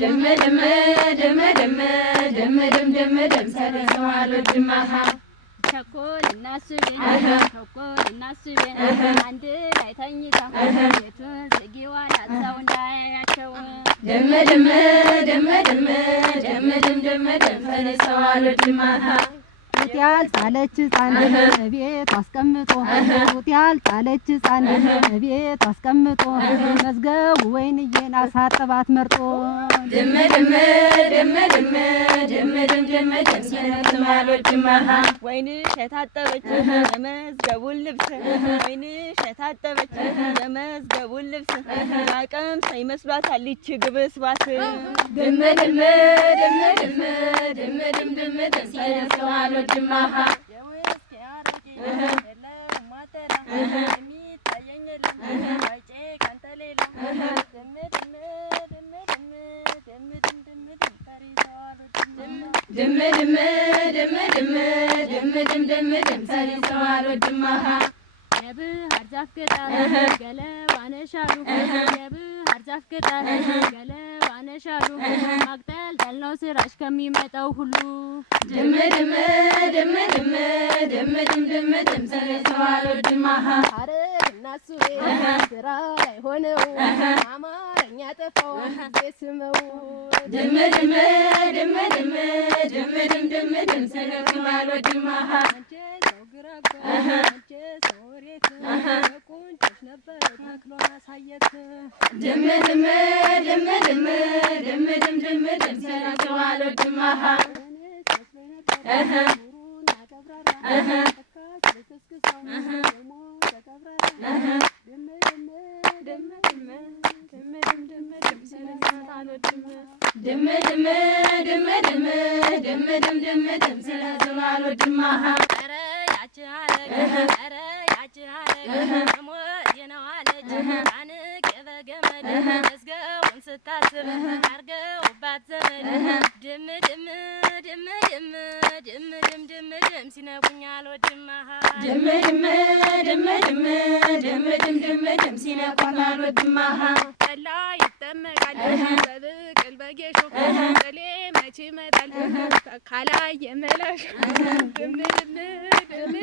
ደም ደም ደም ደም ደም ደም ደም ደም ሰረሰዋል ወድማሃ ቸኮልና ስቤን አንድ ላይ ተኝተው ቤቱን ዝጊዋን አዛው እንዳያያቸው ደም ደም ደም ደም ደም ደም ደም ደም ሰረሰዋል ወድማሃ ጡት ያልጣለች ሕፃን ቤት አስቀምጦ ጡት ያልጣለች ሕፃን ቤት አስቀምጦ መዝገቡ ወይንዬን አሳጥባት መርጦ ደም ደም ደም ደም ደም ደም ደም ደም ሰረሰዋል ወድማሃ ወይንሽ የታጠበች የመዝገቡን ልብስ ወይንሽ የታጠበች የመዝገቡን ልብስ አቅም ሳይመስሏታል ይች ግብስባስ ደም ደም ደም ደም ደም ደም ደም ደም ሰረሰዋል ወድማሃ የውስጥ ያረቂ የለም ማተራ የሚታየኝ የለም አይጬ ካንተ ሌላ ደም ደም ደም ደም ደም ደም ደም ደም ፈሪተዋል ደም ደም ደም ደም ደም ደም ደም ደም ሰረሰዋል ወድማሃ የብህር ዛፍ ቅጠል ገለባ ነሻሉ የብህር ዛፍ ቅጠል ገለባ ነሻሉ ማቅጠልጠል ነው ስራሽ ከሚመጣው ሁሉ ደም ደም ደም ደም ደም ደም ደም ደም ሰረሰዋል ወድማሃ ሐረግና ሱቤ ስራ ላይ ሆነው አማርኛ ጠፋው ስመው ደም ደም ደም ደም ደም ደም ደም ደም ሰረሰዋል ወድማሃ ሰው ግራባ ሰው ሬት ቁንጭሽ ነበር ተክሎ ማሳየት ደም ደም ደም ደም ደም ደም ደም ደም ሰረሰዋል ወድማሃ ደም ደም ደም ደም ደም ደም ደም ደም ሰረሰዋል ወድማሃ ኧረ ያቺ ሐረግ ኧረ ያቺ ሐረግ ሞት ነው አለች አንቅ በገመድ መዝገቡን ስታስብ አርገውባት ዘመድ ድም ድም ድም ድም ድም ድም ድም ድም ሲነቁኛል ወድማሃ ደም ደም ደም ደም ደም ደም ደም ደም ሲነቁኛል ወድማሃ ጠላ ይጠመቃል በብቅል በጌሾ ጥሌ መቼ ይመጣል ካላይ የመላሽ ድም ድም ድም ድም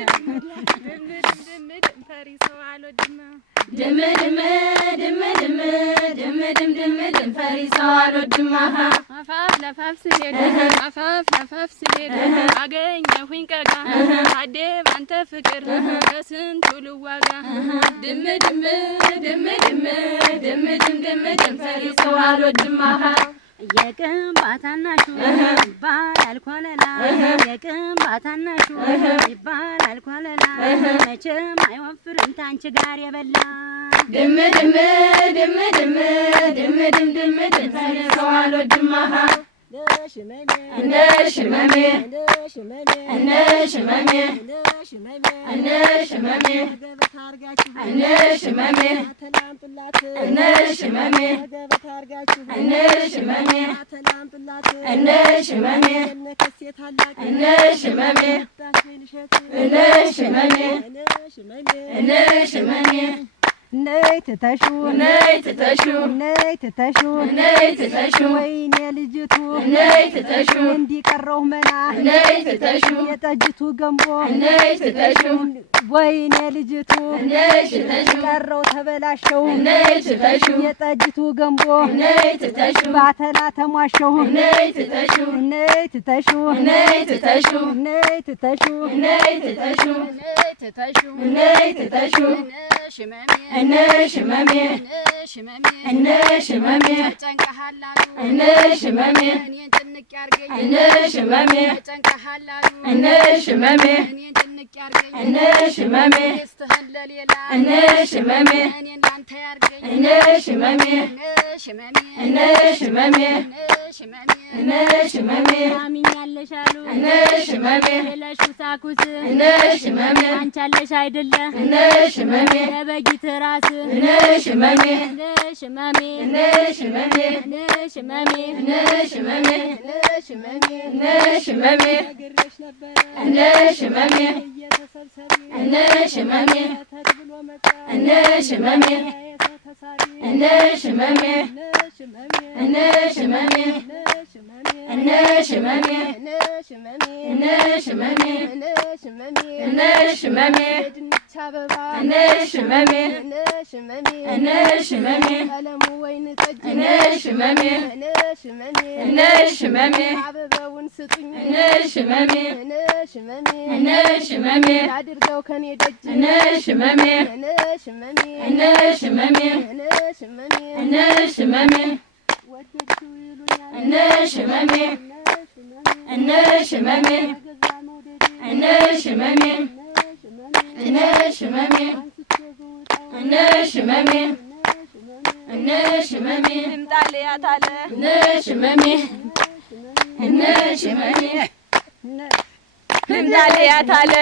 ድም ድም ፈሪሰዋል ወድማሃ ደም ደም ደም ደም ደም ደም ደም ደም ፈሪሰዋል ወድማሃ አፋፍ ለፋፍ ስሄድ አፋፍ ለፋፍ ስሄድ አገኘሁኝ ቀጋ ታዴ ባንተ ፍቅር በስንቱ ልዋጋ ድም ድም ድም ድም ድም ድም ድም ድም ፈሪሰዋል ወድማሃ የቅንባታናሹ ይባላል ኮለላ የቅንባታናሹ ይባላል ኮለላ መቼም አይወፍርም ታንቺ ጋር የበላ ድም ድም ድም ድም ድም ድም ድም ድም ፈሪሰዋል ወድማሃ እንደ ሽመሜ እንደ ሽመሜ እንደ ሽመሜ እንደ ሽመሜ እንደ ሽመሜ እንደ ሽመሜ እንደ ሽመሜ እንደ ሽመሜ እንደ ሽመሜ እንደ ሽመሜ ነይ ትተሹ ነይ ትተሹ ነይ ትተሹ ነይ ትተሹ ወይኔ ልጅቱ ነይ ትተሹ እንዲቀረው መና ነይ ትተሹ የጠጅቱ ገንቦ ነይ ትተሹ ወይኔ ልጅቱ ነይ ትተሹ ቀረው ተበላሸው ነይ ትተሹ የጠጅቱ ገንቦ ነይ ትተሹ ባተላ ተሟሸው ነይ ትተሹ ነይ ትተሹ ነይ ትተሹ ነይ ትተሹ ነይ ትተሹ ትተሹ ነይ ትተሹ ሽመሜ እነ ሽመሜ ሽመሜ እነ ሽመሜ ጨንቀሃላሉ እነ ሽመሜ እኔን ጭንቅ ያርገኝ እነ ሽመሜ ጨንቀሃላሉ እነ ሽመሜ እኔን ጭንቅ ያርገኝ እነ ሽመሜ ስትህን ለሌላ እነ ሽመሜ እኔን ላንተ ያርገኝ እነ ሽመሜ ሽመሜ እነ ሽመሜ ሽመሜ ሽመሜ አሚኛለሽ አሉ ሽመሜ የለሹ ሳኩስ ሽመሜ አንቻለሽ አይደለ ሽመሜ የበጊት ራስ ሽመሜ ሽመሜ ሽመሜ ሽመሜ ሽመሜ ሽመሜ ሽመሜ ሽመሜ ሽመሜ ሽመሜ ሽመሜ ሽመሜ አድርገው ከኔ ደጅ ሽመሜ ሽመሜ ወደድሽው ይሉኛል ሽመሜ ሽመሜ ሽመሜ ሽመሜ ሽመሜ ሽመሜ ልምጣልያት አለ ሽመሜ ሽመሜ ልምጣልያት አለ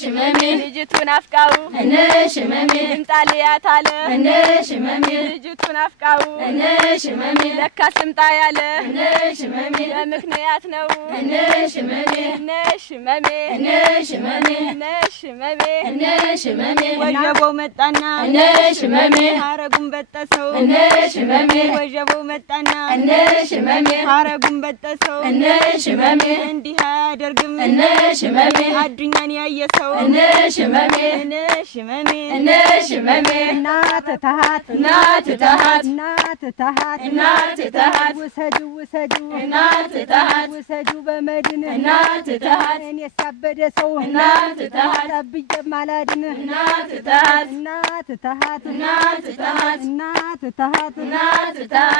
ሽመሜ ልጅቱን አፍቃው ሽመሜ ልምጣልያት አለ ሽመሜ ልጅቱን አፍቃው ሽመሜ ለካስ ልምጣ ያለ ሽመሜ ለምክንያት ነው ሽመሜ ሽመሜ ሽመሜ ሽመሜ ሽመሜ ወጀቦው መጣና ሽመሜ ሐረጉን በጠሰው ሽመሜ ወጀቦው መጣና ሽመሜ ሐረጉን በጠሰው ሽመሜ እንዲህ አያደርግም ሽመሜ አዱኛን ያየ ሰው ሽመሜ ሽመሜ ሽመሜ እናት ተሃት እናት ተሃት እናት ተሃት እናት ተሃት ውሰጁ ውሰጁ እናት ተሃት ውሰጁ በመድን እናት ተሃት እኔ ሳበደ ሰው እናት ተሃት ጠብቄ ማላድን እናት ተሃት እናት ተሃት እናት ተሃት እናት ተሃት እናት ተሃት